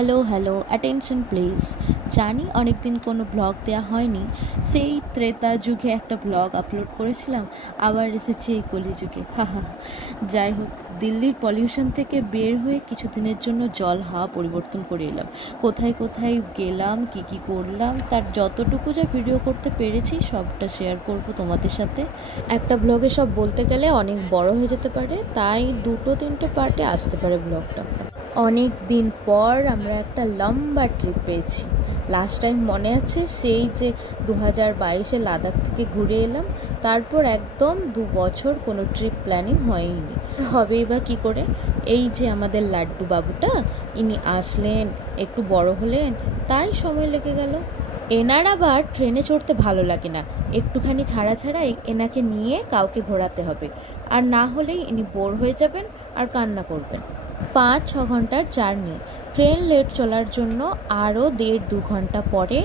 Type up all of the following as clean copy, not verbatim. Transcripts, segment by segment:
Hello hello attention please. জানি অনেক দিন কোনো ব্লগ দেওয়া হয়নি, সেই ত্রেতা যুগে একটা ব্লগ আপলোড করেছিলাম, আবার এসেছি এই কলিযুগে। যাই হোক, দিল্লির পলিউশন থেকে বের হয়ে কিছুদিনের জন্য জল হাওয়া পরিবর্তন করে এলাম। কোথায় কোথায় গেলাম, কি কি করলাম, তার যতটুকু যা ভিডিও করতে পেরেছি সবটা শেয়ার করব তোমাদের সাথে। একটা ব্লগে সব বলতে গেলে অনেক বড় হয়ে যেতে পারে, তাই 2-3টে পার্টে আসতে পারে ব্লগটা। অনেক দিন পর আমরা একটা লম্বা ট্রিপ পেয়েছি। লাস্ট টাইম মনে আছে, সেই যে 2022-এ লাদাখ থেকে ঘুরে এলাম, তারপর একদম 2 বছর কোনো ট্রিপ প্ল্যানিং হয়নি। হবেই বা কী করে? এই যে আমাদের লাড্ডু বাবুটা, ইনি আসলেন, একটু বড় হলেন, তাই সময় লেগে গেল। এনার আবার ট্রেনে চড়তে ভালো লাগে না, একটুখানি ছাড়া ছাড়াই এনাকে নিয়ে কাউকে ঘোরাতে হবে, আর না হলেই ইনি বোর হয়ে যাবেন আর কান্না করবেন। 5-6 ঘন্টার জার্নি, ট্রেন লেট চলার জন্য আরও 1.5-2 ঘন্টা পরে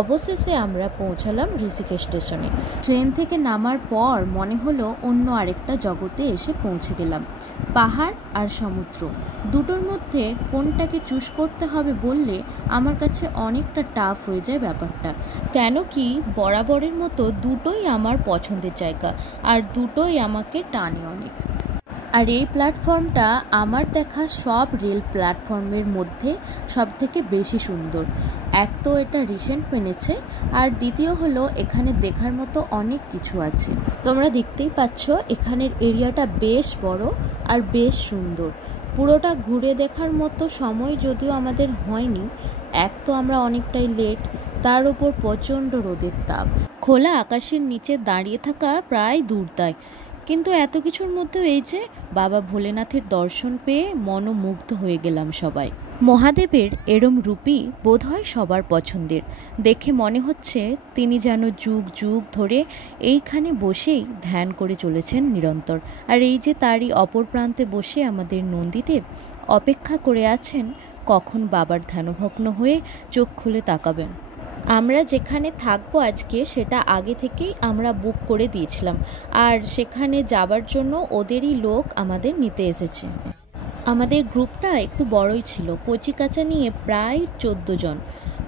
অবশেষে আমরা পৌঁছালাম ঋষিকেশ স্টেশনে। ট্রেন থেকে নামার পর মনে হলো অন্য আরেকটা জগতে এসে পৌঁছে গেলাম। পাহাড় আর সমুদ্র, দুটোর মধ্যে কোনটাকে চুজ করতে হবে বললে আমার কাছে অনেকটা টাফ হয়ে যায় ব্যাপারটা। কেন কি, বরাবরের মতো দুটোই আমার পছন্দের জায়গা, আর দুটোই আমাকে টানে অনেক। আর এই প্ল্যাটফর্মটা আমার দেখা সব রেল প্ল্যাটফর্মের মধ্যে সবথেকে বেশি সুন্দর। এক তো এটা রিসেন্ট পেনেছে, আর দ্বিতীয় হলো এখানে দেখার মতো অনেক কিছু আছে। তোমরা দেখতেই পাচ্ছ এখানের এরিয়াটা বেশ বড় আর বেশ সুন্দর। পুরোটা ঘুরে দেখার মতো সময় যদিও আমাদের হয়নি, এক তো আমরা অনেকটাই লেট, তার উপর প্রচণ্ড রোদের তাপ, খোলা আকাশের নিচে দাঁড়িয়ে থাকা প্রায় দুর্দায়। কিন্তু এত কিছুর মধ্যেও এই যে বাবা ভোলেনাথের দর্শন পেয়ে মনোমুগ্ধ হয়ে গেলাম সবাই। মহাদেবের এরম রূপই বোধহয় সবার পছন্দের। দেখে মনে হচ্ছে তিনি যেন যুগ যুগ ধরে এইখানে বসেই ধ্যান করে চলেছেন নিরন্তর। আর এই যে তারই অপর প্রান্তে বসে আমাদের নন্দীদেব অপেক্ষা করে আছেন কখন বাবার ধ্যানভগ্ন হয়ে চোখ খুলে তাকাবেন। আমরা যেখানে থাকবো আজকে সেটা আগে থেকেই আমরা বুক করে দিয়েছিলাম, আর সেখানে যাবার জন্য ওদেরই লোক আমাদের নিতে এসেছে। আমাদের গ্রুপটা একটু বড়ই ছিল, কচিকাঁচা নিয়ে প্রায় 14 জন,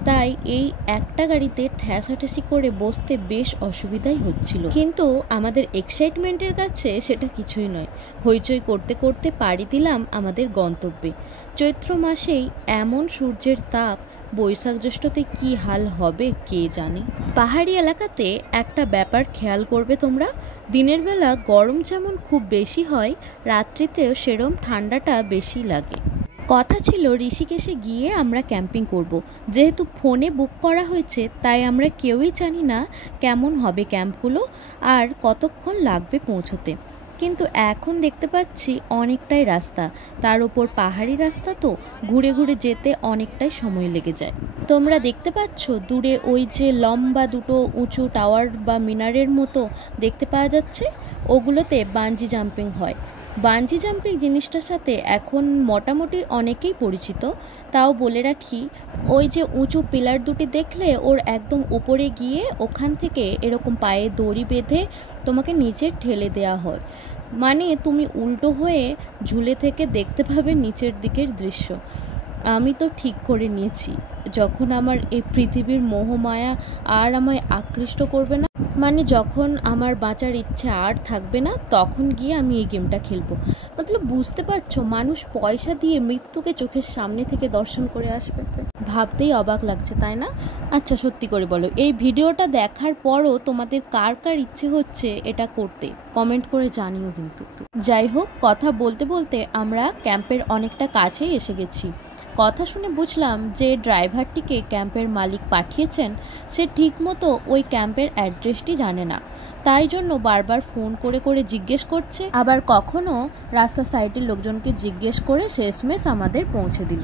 তাই এই একটা গাড়িতে ঠেসাঠেসি করে বসতে বেশ অসুবিধাই হচ্ছিল। কিন্তু আমাদের এক্সাইটমেন্টের কাছে সেটা কিছুই নয়। হইচই করতে করতে পাড়ি দিলাম আমাদের গন্তব্যে। চৈত্র মাসেই এমন সূর্যের তাপ, বৈশাখ জ্যৈষ্ঠতে কি হাল হবে কে জানে। পাহাড়ি এলাকাতে একটা ব্যাপার খেয়াল করবে তোমরা, দিনের বেলা গরম যেমন খুব বেশি হয়, রাত্রিতেও সেরম ঠান্ডাটা বেশি লাগে। কথা ছিল ঋষিকেশে গিয়ে আমরা ক্যাম্পিং করব। যেহেতু ফোনে বুক করা হয়েছে, তাই আমরা কেউই জানি না কেমন হবে ক্যাম্পগুলো আর কতক্ষণ লাগবে পৌঁছতে। কিন্তু এখন দেখতে পাচ্ছি অনেকটাই রাস্তা, তার উপর পাহাড়ি রাস্তা, তো ঘুরে ঘুরে যেতে অনেকটাই সময় লেগে যায়। তোমরা দেখতে পাচ্ছ দূরে ওই যে লম্বা দুটো উঁচু টাওয়ার বা মিনারের মতো দেখতে পাওয়া যাচ্ছে, ওগুলোতে বাঞ্জি জাম্পিং হয়। বাঞ্জি জাম্পিং জিনিসটার সাথে এখন মোটামুটি অনেকেই পরিচিত। তাও বলে রাখি, ওই যে উঁচু পিলার দুটি দেখলে, ওর একদম উপরে গিয়ে ওখান থেকে এরকম পায়ে দড়ি বেঁধে তোমাকে নিচে ঠেলে দেওয়া হয়, মানে তুমি উল্টো হয়ে ঝুলে থেকে দেখতে পাবে নিচের দিকের দৃশ্য। আমি তো ঠিক করে নিয়েছি, যখন আমার এই পৃথিবীর মোহমায়া আর আমায় আকৃষ্ট করবে না, মানে যখন আমার বাঁচার ইচ্ছে আর থাকবে না, তখন গিয়ে আমি এই গেমটা খেলবো। মতলব বুঝতে পারছো, মানুষ পয়সা দিয়ে মৃত্যুকে চোখের সামনে থেকে দর্শন করে আসবে, ভাবতেই অবাক লাগছে তাই না? আচ্ছা সত্যি করে বলো, এই ভিডিওটা দেখার পরও তোমাদের কার কার ইচ্ছে হচ্ছে এটা করতে, কমেন্ট করে জানিও কিন্তু। যাই হোক, কথা বলতে বলতে আমরা ক্যাম্পের অনেকটা কাছেই এসে গেছি। কথা শুনে বুঝলাম যে ড্রাইভারটিকে ক্যাম্পের মালিক পাঠিয়েছেন, সে ঠিকমতো ওই ক্যাম্পের অ্যাড্রেসটি জানে না, তাই জন্য বারবার ফোন করে করে জিজ্ঞেস করছে, আবার কখনো রাস্তা সাইডের লোকজনকে জিজ্ঞেস করে শেষমেশ আমাদের পৌঁছে দিল।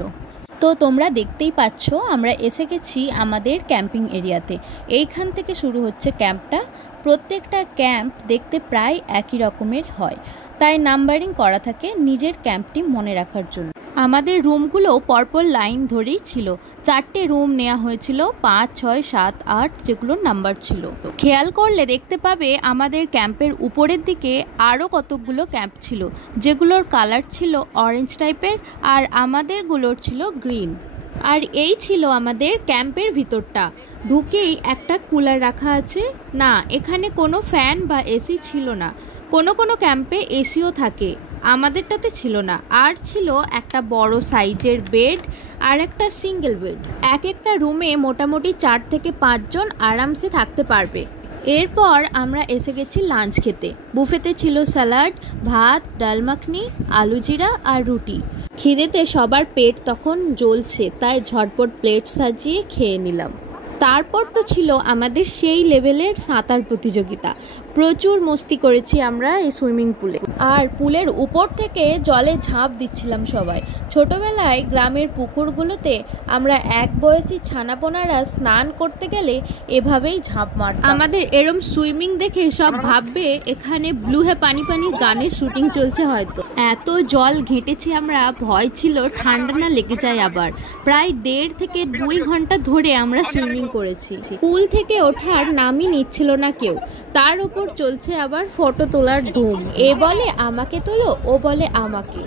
তো তোমরা দেখতেই পাচ্ছ আমরা এসে গেছি আমাদের ক্যাম্পিং এরিয়াতে। এইখান থেকে শুরু হচ্ছে ক্যাম্পটা। প্রত্যেকটা ক্যাম্প দেখতে প্রায় একই রকমের হয়, তাই নাম্বারিং করা থাকে নিজের ক্যাম্পটি মনে রাখার জন্য। আমাদের রুমগুলো পরপর লাইন ধরেই ছিল। 4টে রুম নেওয়া হয়েছিল, 5, 6, 7, 8 যেগুলোর নাম্বার ছিল। খেয়াল করলে দেখতে পাবে আমাদের ক্যাম্পের উপরের দিকে আরও কতগুলো ক্যাম্প ছিল, যেগুলোর কালার ছিল অরেঞ্জ টাইপের, আর আমাদেরগুলোর ছিল গ্রিন। আর এই ছিল আমাদের ক্যাম্পের ভিতরটা। ঢুকেই একটা কুলার রাখা আছে। না, এখানে কোনো ফ্যান বা এসি ছিল না। কোনো কোনো ক্যাম্পে এসিও থাকে, আমাদেরটাতে ছিল না। আর ছিল একটা বড় সাইজের বেড আর একটা সিঙ্গেল বেড। এক একটা রুমে মোটামুটি 4 থেকে 5 জন আরামসে থাকতে পারবে। এরপর আমরা এসে গেছি লাঞ্চ খেতে। বুফেতে ছিল স্যালাড, ভাত, ডাল মাখনি, আলু জিরা আর রুটি। খিদেতে সবার পেট তখন জ্বলছে, তাই ঝটপট প্লেট সাজিয়ে খেয়ে নিলাম। তারপর তো ছিল আমাদের সেই লেভেলের সাঁতার প্রতিযোগিতা। প্রচুর মস্তি করেছি আমরা এই সুইমিং পুলে। আর পুলের উপর থেকে জলে ঝাঁপ দিচ্ছিলাম সবাই। ছোটবেলায় গ্রামের পুকুরগুলোতে আমরা এক বয়সী ছানাপোনারা স্নান করতে গেলে এভাবেই ঝাঁপ মারতাম। আমাদের এরম সুইমিং দেখে সব ভাববে এখানে ব্লু হে পানি পানি গানের শুটিং চলছে হয়তো। এত জল ঘেঁটেছি আমরা, ভয় ছিল ঠান্ডা না লেগে যায় আবার। প্রায় 1.5 থেকে 2 ঘন্টা ধরে আমরা সুইমিং করেছি। পুল থেকে ওঠার নামই নিচ্ছিল না কেউ। তার উপর চলছে আবার ফটো তোলার ধুম। এ বলে আমাকে তোলো, ও বলে আমাকে।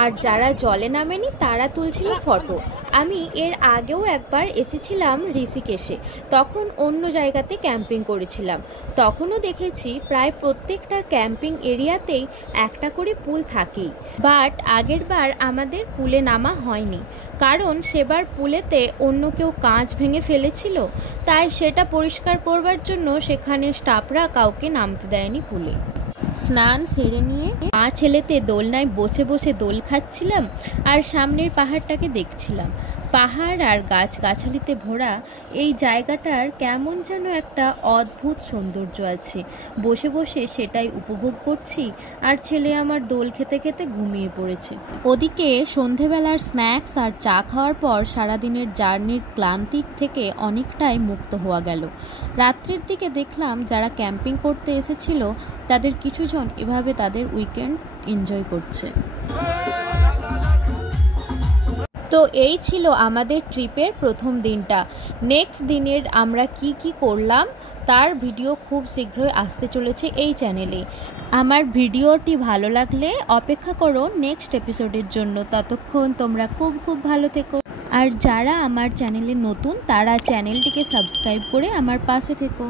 আর যারা জলে নামেনি তারা তুলছিল ফটো। আমি এর আগেও একবার এসেছিলাম ঋষিকেশে, তখন অন্য জায়গাতে ক্যাম্পিং করেছিলাম। তখনও দেখেছি প্রায় প্রত্যেকটা ক্যাম্পিং এরিয়াতেই একটা করে পুল থাকেই। বাট আগের বার আমাদের পুলে নামা হয়নি, কারণ সেবার পুলেতে অন্য কেউ কাঁচ ভেঙে ফেলেছিল। তাই সেটা পরিষ্কার করবার জন্য সেখানে স্টাফরা কাউকে নামতে দেয়নি পুলে। স্নান সেরে নিয়ে ছেলেতে দোলনায় বসে বসে দোল খাচ্ছিলাম আর সামনের পাহাড়টাকে দেখছিলাম। পাহাড় আর গাছগাছালিতে ভরা এই জায়গাটার কেমন যেন একটা অদ্ভুত সৌন্দর্য আছে। বসে বসে সেটাই উপভোগ করছি আর ছেলে আমার দোল খেতে খেতে ঘুমিয়ে পড়েছে। ওদিকে সন্ধেবেলার স্ন্যাক্স আর চা খাওয়ার পর সারাদিনের জার্নির ক্লান্তির থেকে অনেকটাই মুক্ত হওয়া গেল। রাত্রির দিকে দেখলাম যারা ক্যাম্পিং করতে এসেছিল তাদের কিছুজন এভাবে তাদের উইকেন্ড এনজয় করছে। তো এই ছিল আমাদের ট্রিপের প্রথম দিনটা। নেক্সট দিনের আমরা কি কি করলাম তার ভিডিও খুব শীঘ্রই আসতে চলেছে এই চ্যানেলে। আমার ভিডিওটি ভালো লাগলে অপেক্ষা করো নেক্সট এপিসোডের জন্য। ততক্ষণ তোমরা খুব খুব ভালো থেকো। আর যারা আমার চ্যানেলে নতুন তারা চ্যানেলটিকে সাবস্ক্রাইব করে আমার পাশে থেকো।